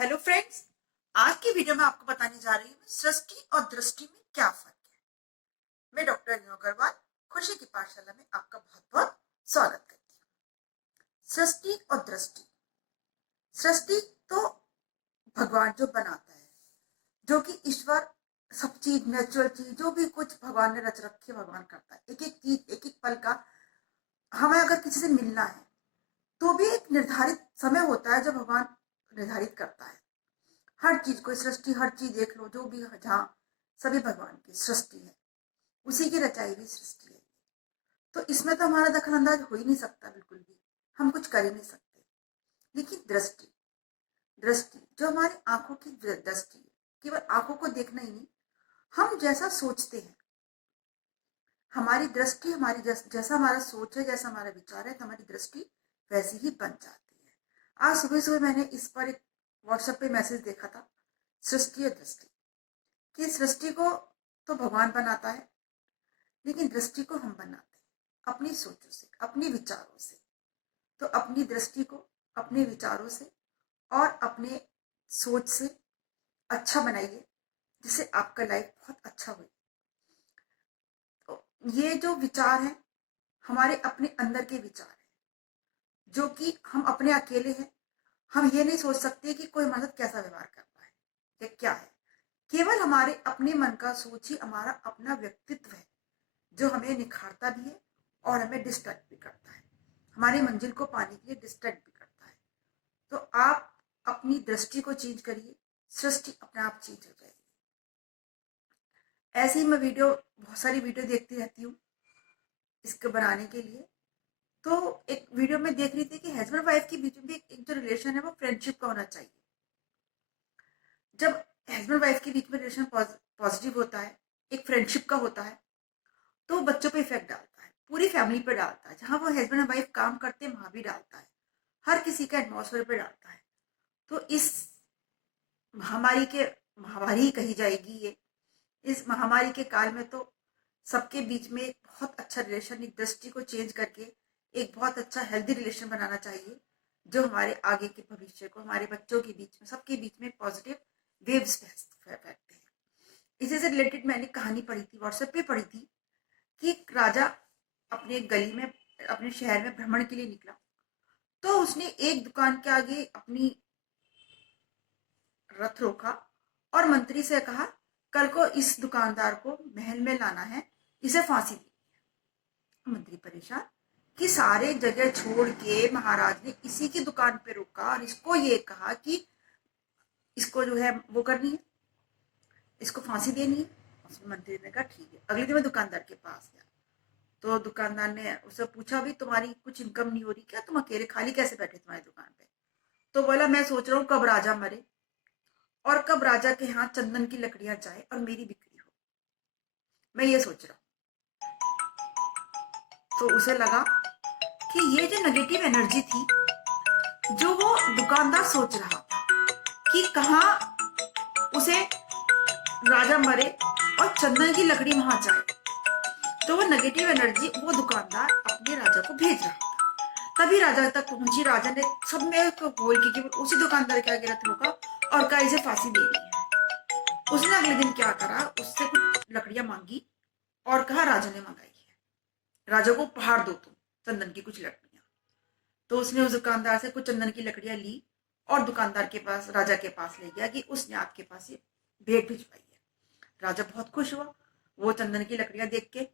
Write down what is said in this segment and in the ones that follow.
Hello friends. आज की video में आपको बताने जा रही हूँ सृष्टि और दृष्टि में क्या फर्क है। मैं डॉक्टर रीनू अग्रवाल खुशी की पाठशाला में आपका बहुत बहुत स्वागत करती हूँ। सृष्टि और दृष्टि। सृष्टि तो भगवान जो बनाता है, जो कि ईश्वर सब चीज नेचुरल चीज जो भी कुछ भगवान ने रच रखी है भगवान करता है। एक एक चीज एक एक पल का हमें अगर किसी से मिलना है तो भी एक निर्धारित समय होता है जो भगवान निर्धारित करता है। हर चीज को सृष्टि, हर चीज देख लो जो भी जहाँ सभी भगवान की सृष्टि है, उसी की रचाई हुई सृष्टि है। तो इसमें तो हमारा दखल अंदाज हो ही नहीं सकता, बिल्कुल भी हम कुछ कर ही नहीं सकते। लेकिन दृष्टि, दृष्टि जो हमारी आंखों की दृष्टि है, केवल आंखों को देखना ही नहीं, हम जैसा सोचते हैं, हमारी दृष्टि हमारी जैसा हमारा सोच है, जैसा हमारा विचार है, तो हमारी दृष्टि वैसी ही बन जाती है। आज सुबह सुबह मैंने इस पर एक व्हाट्सएप पे मैसेज देखा था, सृष्टि और दृष्टि, कि सृष्टि को तो भगवान बनाता है लेकिन दृष्टि को हम बनाते हैं अपनी सोचों से, अपने विचारों से। तो अपनी दृष्टि को अपने विचारों से और अपने सोच से अच्छा बनाइए, जिससे आपका लाइफ बहुत अच्छा हो। तो ये जो विचार है हमारे अपने अंदर के विचार है, जो कि हम अपने अकेले हैं। हम ये नहीं सोच सकते कि कोई हमारे साथ कैसा व्यवहार कर रहा है या क्या है। केवल हमारे अपने मन का सोच ही हमारा अपना व्यक्तित्व है, जो हमें निखारता भी है और हमें डिस्ट्रैक्ट भी करता है, हमारी मंजिल को पाने के लिए डिस्ट्रैक्ट भी करता है। तो आप अपनी दृष्टि को चेंज करिए, सृष्टि अपने आप चेंज हो जाएगी। ऐसे ही मैं बहुत सारी वीडियो देखती रहती हूँ इसको बनाने के लिए। तो एक वीडियो में देख रही थी कि हस्बैंड वाइफ के बीच में एक जो रिलेशन है वो फ्रेंडशिप का होना चाहिए। जब हस्बैंड वाइफ के बीच में रिलेशन पॉजिटिव होता है, एक फ्रेंडशिप का होता है, तो बच्चों पे इफेक्ट डालता है, पूरी फैमिली पे डालता है। जहां वो हस्बैंड एंड वाइफ काम करते हैं वहां भी डालता है, हर किसी का एटमॉस्फेयर पे डालता है। तो इस महामारी ही कही जाएगी ये। इस महामारी के काल में तो सबके बीच में एक बहुत अच्छा रिलेशन, एक दृष्टि को चेंज करके एक बहुत अच्छा हेल्दी रिलेशन बनाना चाहिए, जो हमारे आगे के भविष्य को, हमारे बच्चों के बीच में, सबके बीच में पॉजिटिव वेव्स फेंकते हैं। इसी से रिलेटेड मैंने कहानी पढ़ी थी, व्हाट्सएप पे पढ़ी थी, कि एक राजा अपने गली में, अपने शहर में भ्रमण के लिए निकला। तो उसने एक दुकान के आगे अपनी रथ रोका और मंत्री से कहा, कल को इस दुकानदार को महल में लाना है, इसे फांसी दी। मंत्री परेशान कि सारे जगह छोड़ के महाराज ने इसी की दुकान पे रोका और इसको ये कहा कि इसको जो है वो करनी है, इसको फांसी देनी है। उसने मंत्री ने कहा ठीक है। अगले दिन मैं दुकानदार के पास गया, तो दुकानदार ने उससे पूछा, भी तुम्हारी कुछ इनकम नहीं हो रही क्या, तुम अकेले खाली कैसे बैठे तुम्हारी दुकान पे? तो बोला, मैं सोच रहा हूँ कब राजा मरे और कब राजा के यहाँ चंदन की लकड़ियां जाए और मेरी बिक्री हो, मैं ये सोच रहा हूँ। तो उसे लगा कि ये जो नेगेटिव एनर्जी थी, जो वो दुकानदार सोच रहा था कि कहाँ उसे राजा मरे और चंदन की लकड़ी वहां जाए, तो वो नेगेटिव एनर्जी वो दुकानदार अपने राजा को भेज रहा था। तभी राजा तक पहुंची। राजा ने सब में बोल के उसी दुकानदार के आगे रथ रोका और कहा इसे फांसी दे रही है। उसने अगले दिन क्या करा, उससे कुछ लकड़ियां मांगी और कहा राजा ने मंगाई है, राजा को उपहार दो तुम चंदन की कुछ लकड़ियां। तो उसने उस दुकानदार से कुछ चंदन की लकड़ियां ली और दुकानदार के पास, राजा के पास ले गया कि उसने आपके पास ये भेंट भिजवाई है। राजा बहुत खुश हुआ वो चंदन की लकड़ियां देख के।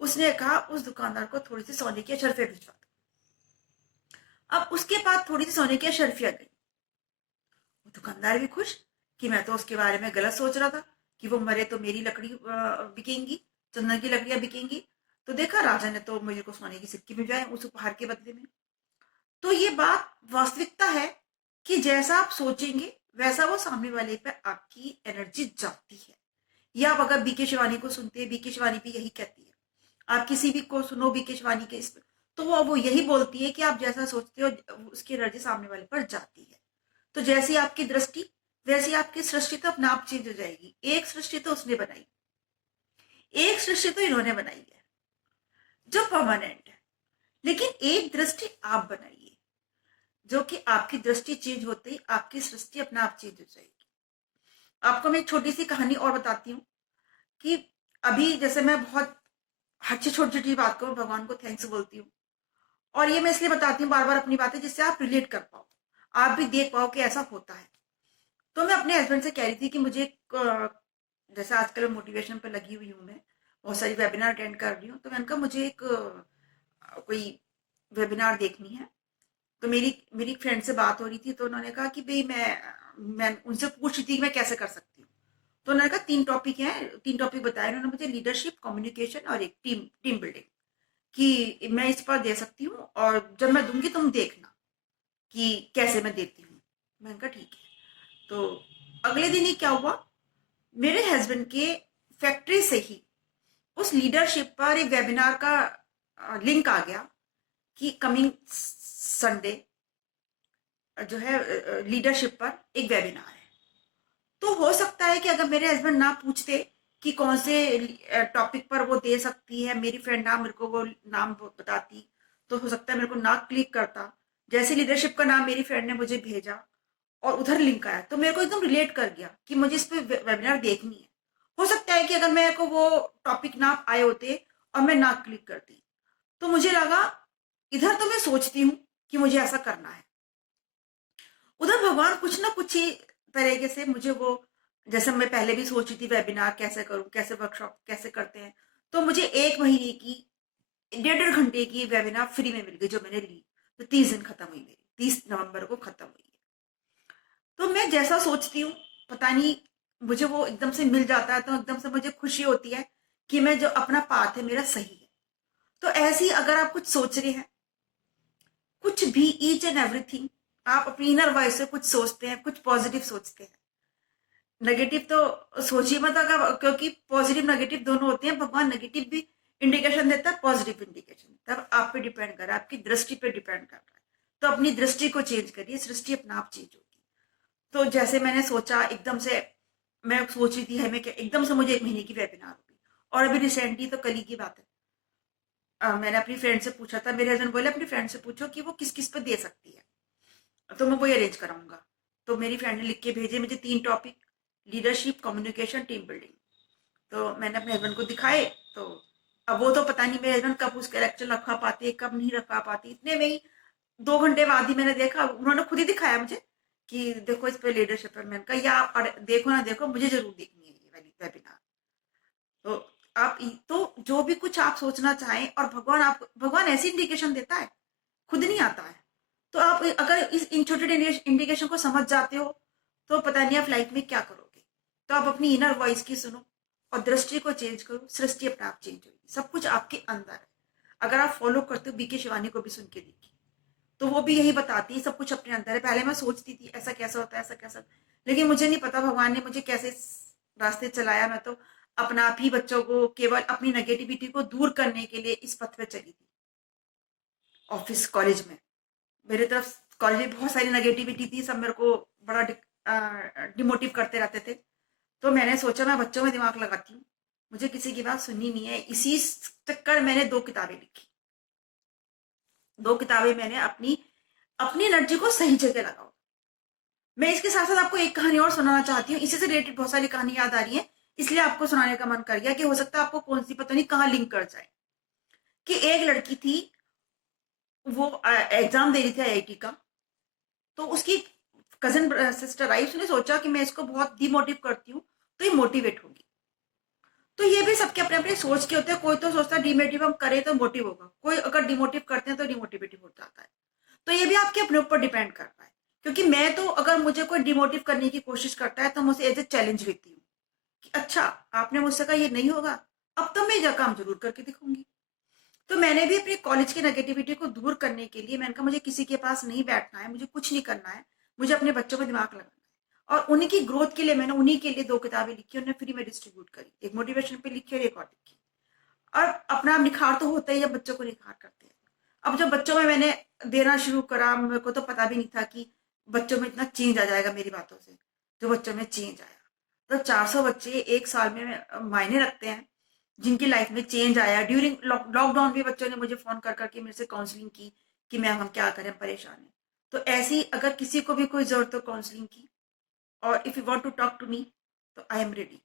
उसने कहा उस दुकानदार को थोड़ी सी सोने की अशर्फियां भिजवा दो। अब उसके पास थोड़ी सी सोने की अशर्फियां गई। दुकानदार भी खुश कि मैं तो उसके बारे में गलत सोच रहा था कि वो मरे तो मेरी लकड़ी बिकेंगी, चंदन की लकड़ियां बिकेंगी। तो देखा राजा ने तो मुझे को सोने की सिक्के भिजवाए उस उपहार के बदले में। तो ये बात वास्तविकता है कि जैसा आप सोचेंगे वैसा वो सामने वाले पे आपकी एनर्जी जाती है। या आप अगर बीके शिवानी को सुनते हैं, बीके शिवानी भी यही कहती है। आप किसी भी को सुनो बीके शिवानी के इस, तो वो यही बोलती है कि आप जैसा सोचते हो उसकी एनर्जी सामने वाले पर जाती है। तो जैसी आपकी दृष्टि वैसी आपकी सृष्टि तो अपने आप चेंज हो जाएगी। एक सृष्टि तो उसने बनाई, एक सृष्टि तो इन्होंने बनाई है जो परमानेंट है, लेकिन एक दृष्टि आप बनाइए जो कि आपकी दृष्टि चेंज होते ही आपकी सृष्टि अपने आप चेंज हो जाएगी। आपको मैं एक छोटी सी कहानी और बताती हूँ कि अभी जैसे मैं बहुत हर चीज छोटी छोटी बात को भगवान को थैंक्स बोलती हूँ, और ये मैं इसलिए बताती हूँ बार बार अपनी बातें जिससे आप रिलेट कर पाओ, आप भी देख पाओ कि ऐसा होता है। तो मैं अपने हस्बैंड से कह रही थी कि मुझे जैसे आजकल मोटिवेशन पे लगी हुई हूँ, मैं बहुत सारी वेबिनार अटेंड कर रही हूँ, तो मैंने कहा मुझे एक कोई वेबिनार देखनी है। तो मेरी मेरी फ्रेंड से बात हो रही थी, तो उन्होंने कहा कि भाई मैं उनसे पूछ रही थी कि मैं कैसे कर सकती हूँ। तो उन्होंने कहा 3 टॉपिक हैं, 3 टॉपिक बताए उन्होंने मुझे, लीडरशिप, कम्युनिकेशन और एक टीम टीम बिल्डिंग, कि मैं इस पर दे सकती हूँ और जब मैं दूंगी तुम देखना कि कैसे मैं देती हूँ। मैंने कहा ठीक है। तो अगले दिन ही क्या हुआ, मेरे हस्बैंड के फैक्ट्री से ही उस लीडरशिप पर एक वेबिनार का लिंक आ गया कि कमिंग संडे जो है लीडरशिप पर एक वेबिनार है। तो हो सकता है कि अगर मेरे हस्बैंड ना पूछते कि कौन से टॉपिक पर वो दे सकती है, मेरी फ्रेंड ना मेरे को वो नाम बताती, तो हो सकता है मेरे को ना क्लिक करता। जैसे लीडरशिप का नाम मेरी फ्रेंड ने मुझे भेजा और उधर लिंक आया, तो मेरे को एकदम रिलेट कर गया कि मुझे इस पे वेबिनार देखनी है। हो सकता है कि अगर मेरे को वो टॉपिक ना आए होते और मैं ना क्लिक करती, तो मुझे लगा इधर तो मैं सोचती हूँ कि मुझे ऐसा करना है, उधर भगवान कुछ ना कुछ ही तरीके से मुझे वो, जैसे मैं पहले भी सोची थी वेबिनार कैसे करूं, कैसे वर्कशॉप कैसे करते हैं, तो मुझे 1 महीने की 1.5 घंटे की वेबिनार फ्री में मिल गई जो मैंने ली। तो 30 दिन खत्म हुई मेरी, 30 नवंबर को खत्म हुई है। तो मैं जैसा सोचती हूँ, पता नहीं मुझे वो एकदम से मिल जाता है, तो एकदम से मुझे खुशी होती है कि मैं जो अपना पाथ है मेरा सही है। तो ऐसे ही अगर आप कुछ सोच रहे हैं, कुछ भी, ईच एंड एवरीथिंग, आप अपनी इनर वॉइस से कुछ सोचते हैं, कुछ पॉजिटिव सोचते हैं, नेगेटिव तो सोचिए मत, अगर, क्योंकि पॉजिटिव नेगेटिव दोनों होते हैं। भगवान नेगेटिव भी इंडिकेशन देता है, पॉजिटिव इंडिकेशन, तब आप पे डिपेंड कर रहा है, आपकी दृष्टि पे डिपेंड कर रहा है। तो अपनी दृष्टि को चेंज करिए, सृष्टि अपना आप चेंज होगी। तो जैसे मैंने सोचा, एकदम से मैं सोच रही थी है मैं क्या, एकदम से मुझे 1 महीने की वेबिनार होगी। और अभी रिसेंटली तो कल ही की बात है, मैंने अपनी फ्रेंड से पूछा था, मेरे हस्बैंड बोले अपनी फ्रेंड से पूछो कि वो किस किस पे दे सकती है, तो मैं वही अरेंज कराऊंगा। तो मेरी फ्रेंड ने लिख के भेजे मुझे 3 topic, leadership, communication, team building. तो मैंने अपने हस्बैंड को दिखाए। तो अब वो तो पता नहीं मेरे हस्बैंड कब उसके लेक्चर रखा पाते, कब नहीं रखा पाती, इतने में ही 2 घंटे बाद ही मैंने देखा, उन्होंने खुद ही दिखाया मुझे कि देखो इस पे लीडरशिप पर। मैंने कहा या आप देखो ना देखो, मुझे जरूर देखनी है ये वाली वेबिनार। तो आप तो जो भी कुछ आप सोचना चाहें, और भगवान ऐसी इंडिकेशन देता है, खुद नहीं आता है। तो आप अगर इस इन छोटे इंडिकेशन को समझ जाते हो, तो पता नहीं आप लाइफ में क्या करोगे। तो आप अपनी इनर वॉइस की सुनो और दृष्टि को चेंज करो, सृष्टि अपने आप चेंज होगी। सब कुछ आपके अंदर है। अगर आप फॉलो करते हो, बीके शिवानी को भी सुन के देखिए, तो वो भी यही बताती है सब कुछ अपने अंदर है। पहले मैं सोचती थी ऐसा कैसा होता है, ऐसा कैसा, लेकिन मुझे नहीं पता भगवान ने मुझे कैसे रास्ते चलाया। मैं तो अपना आप ही बच्चों को केवल अपनी नेगेटिविटी को दूर करने के लिए इस पथ पे चली थी। ऑफिस कॉलेज में मेरे तरफ कॉलेज में बहुत सारी नेगेटिविटी थी, सब मेरे को बड़ा डिमोटिव करते रहते थे। तो मैंने सोचा मैं बच्चों में दिमाग लगाती हूँ, मुझे किसी की बात सुननी नहीं है। इसी चक्कर मैंने 2 किताबें लिखी। 2 किताबें मैंने अपनी अपनी एनर्जी को सही जगह लगाओ। मैं इसके साथ साथ आपको एक कहानी और सुनाना चाहती हूँ, इसी से रिलेटेड बहुत सारी कहानी याद आ रही है, इसलिए आपको सुनाने का मन कर गया कि हो सकता है आपको कौन सी पता नहीं कहाँ लिंक कर जाए। कि एक लड़की थी, वो एग्जाम दे रही थी आईआईटी का। तो उसकी कजन सिस्टर आई, उसने सोचा कि मैं इसको बहुत डिमोटिव करती हूँ तो ये मोटिवेट होगी। तो ये भी सबके अपने अपने सोच के होते हैं। कोई तो सोचता है डिमोटिव हम करें तो मोटिव होगा, कोई अगर डिमोटिव करते हैं तो डिमोटिवेटिव हो जाता है। तो ये भी आपके अपने ऊपर डिपेंड करता है। क्योंकि मैं तो, अगर मुझे कोई डिमोटिव करने की कोशिश करता है तो मैं उसे एज ए चैलेंज लेती हूँ कि अच्छा आपने मुझसे कहा ये नहीं होगा, अब तो मैं यह काम जरूर करके दिखाऊंगी। तो मैंने भी अपने कॉलेज की नेगेटिविटी को दूर करने के लिए मैंने कहा मुझे किसी के पास नहीं बैठना है, मुझे कुछ नहीं करना है, मुझे अपने बच्चों में दिमाग लगाना है। और उन्हीं की ग्रोथ के लिए मैंने उन्हीं के लिए 2 किताबें लिखी, उन्हें फ्री में डिस्ट्रीब्यूट करी। एक मोटिवेशन पे लिखी और एक और लिखी। और अपना निखार तो होता ही है, बच्चों को निखार करते हैं। अब जब बच्चों में मैंने देना शुरू करा, मेरे को तो पता भी नहीं था कि बच्चों में इतना चेंज आ जाएगा मेरी बातों से। जो बच्चों में चेंज आया, तो 400 बच्चे 1 साल में मायने रखते हैं जिनकी लाइफ में चेंज आया। ड्यूरिंग लॉकडाउन भी बच्चों ने मुझे फोन कर करके मेरे से काउंसलिंग की कि मैम हम क्या करें, परेशान है। तो ऐसी अगर किसी को भी कोई जरूरत हो काउंसलिंग की, और if you want to talk to me, तो आई एम रेडी।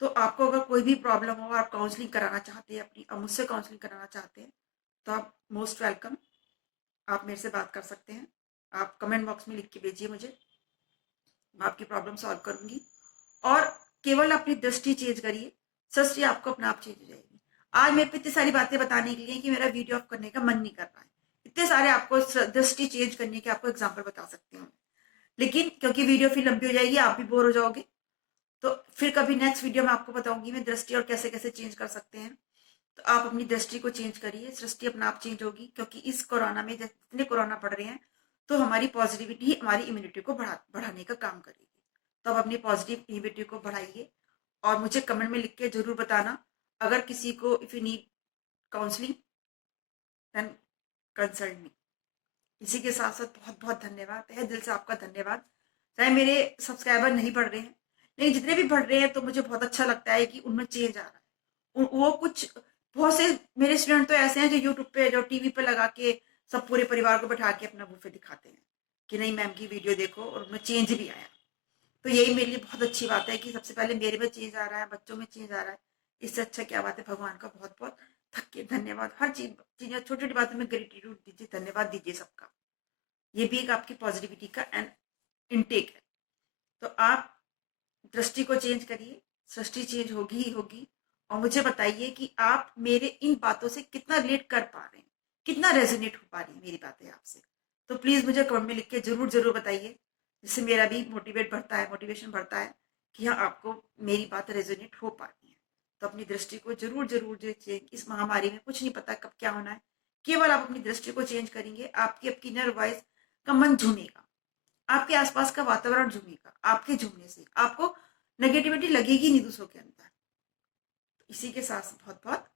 तो आपको अगर कोई भी प्रॉब्लम हो, आप काउंसलिंग कराना चाहते हैं अपनी, और मुझसे काउंसलिंग कराना चाहते हैं, तो आप मोस्ट वेलकम, आप मेरे से बात कर सकते हैं। आप कमेंट बॉक्स में लिख के भेजिए मुझे, मैं आपकी प्रॉब्लम सॉल्व करूंगी। और केवल अपनी दृष्टि चेंज करिए, सृष्टि आपको अपने आप चेंज हो जाएगी। आज मेरे पे इतनी सारी बातें बताने के लिए कि मेरा वीडियो ऑफ करने का मन नहीं कर रहा है, इतने सारे आपको दृष्टि चेंज करने के आपको एग्जाम्पल बता सकती हूँ, लेकिन क्योंकि वीडियो फिर लंबी हो जाएगी, आप भी बोर हो जाओगे, तो फिर कभी नेक्स्ट वीडियो में आपको बताऊंगी मैं दृष्टि और कैसे कैसे चेंज कर सकते हैं। तो आप अपनी दृष्टि को चेंज करिए, सृष्टि अपना आप चेंज होगी, क्योंकि इस कोरोना में जितने कोरोना पड़ रहे हैं, तो हमारी पॉजिटिविटी हमारी इम्यूनिटी को बढ़ाने का काम करेगी। तो आप अपनी पॉजिटिव इम्यूनिटी को बढ़ाइए, और मुझे कमेंट में लिख के जरूर बताना, अगर किसी को if you need counselling then consult me. इसी के साथ साथ बहुत बहुत धन्यवाद, तहे दिल से आपका धन्यवाद। चाहे मेरे सब्सक्राइबर नहीं बढ़ रहे हैं, लेकिन जितने भी बढ़ रहे हैं तो मुझे बहुत अच्छा लगता है कि उनमें चेंज आ रहा है। वो कुछ बहुत से मेरे स्टूडेंट तो ऐसे हैं जो यूट्यूब पे, जो टीवी पे लगा के सब पूरे परिवार को बैठा के अपना बुफे दिखाते हैं कि नहीं मैम की वीडियो देखो, और उनमें चेंज भी आया। तो यही मेरे लिए बहुत अच्छी बात है कि सबसे पहले मेरे में चेंज आ रहा है, बच्चों में चेंज आ रहा है। इससे अच्छा क्या बात है। भगवान का बहुत बहुत धन्यवाद। हर चीज छोटी छोटी बातों में ग्रेटिट्यूड दीजिए, धन्यवाद दीजिए सबका। ये भी एक आपकी पॉजिटिविटी का एन इनटेक है। तो आप दृष्टि को चेंज करिए, सृष्टि चेंज होगी ही होगी। और मुझे बताइए कि आप मेरे इन बातों से कितना रिलेट कर पा रहे हैं, कितना रेजोनेट हो पा रही है मेरी बातें आपसे। तो प्लीज मुझे कमेंट में लिख के जरूर जरूर बताइए, जिससे मेरा भी मोटिवेशन बढ़ता है कि हाँ आपको मेरी बात रेजोनेट हो पा रही है। तो अपनी दृष्टि को जरूर जरूर इस महामारी में कुछ नहीं पता कब क्या होना है, केवल आप अपनी दृष्टि को चेंज करेंगे, आपकी आपकी इनर वॉइस का मन झूमेगा, आपके आसपास का वातावरण झूमेगा। आपके झूमने से आपको नेगेटिविटी लगेगी नहीं दूसरों के अंदर। इसी के साथ बहुत बहुत